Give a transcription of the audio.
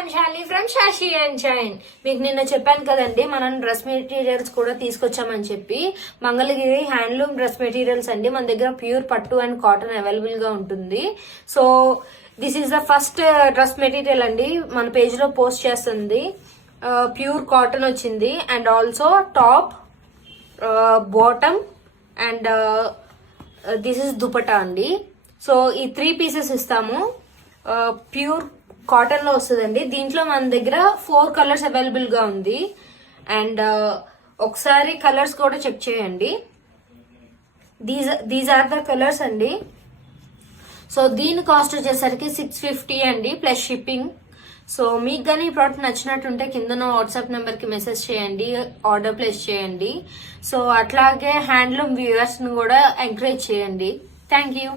I'm Shali from Shashi and shine. మీకు నిన్న చెప్పాను కదండి, మనం డ్రెస్ మెటీరియల్స్ కూడా తీసుకొచ్చామని చెప్పి. మంగళగిరి హ్యాండ్లూమ్ డ్రెస్ మెటీరియల్స్ అండి. మన దగ్గర ప్యూర్ పట్టు అండ్ కాటన్ అవైలబుల్ గా ఉంటుంది. So this is the first dress material అండి, మన పేజ్ లో పోస్ట్ చేస్తుంది. ప్యూర్ కాటన్ వచ్చింది and also top, bottom and this is dupatta అండి. సో ఈ 3 పీసెస్ ఇస్తాము. ప్యూర్ కాటన్ లో వస్తుందండి. దీంట్లో మన దగ్గర 4 కలర్స్ అవైలబుల్ గా ఉంది. అండ్ ఒకసారి కలర్స్ కూడా చెక్ చేయండి. దీస్ ఆర్ ద కలర్స్ అండి. సో దీని కాస్ట్ వచ్చేసరికి 650 అండి ప్లస్ షిప్పింగ్. సో మీకు కానీ ఈ ప్రోడక్ట్ నచ్చినట్టుంటే కింద వాట్సాప్ నెంబర్ కి మెసేజ్ చేయండి, ఆర్డర్ ప్లేస్ చేయండి. సో అట్లాగే హ్యాండ్లూమ్ వ్యూవర్స్ ని కూడా ఎంకరేజ్ చేయండి. Thank you.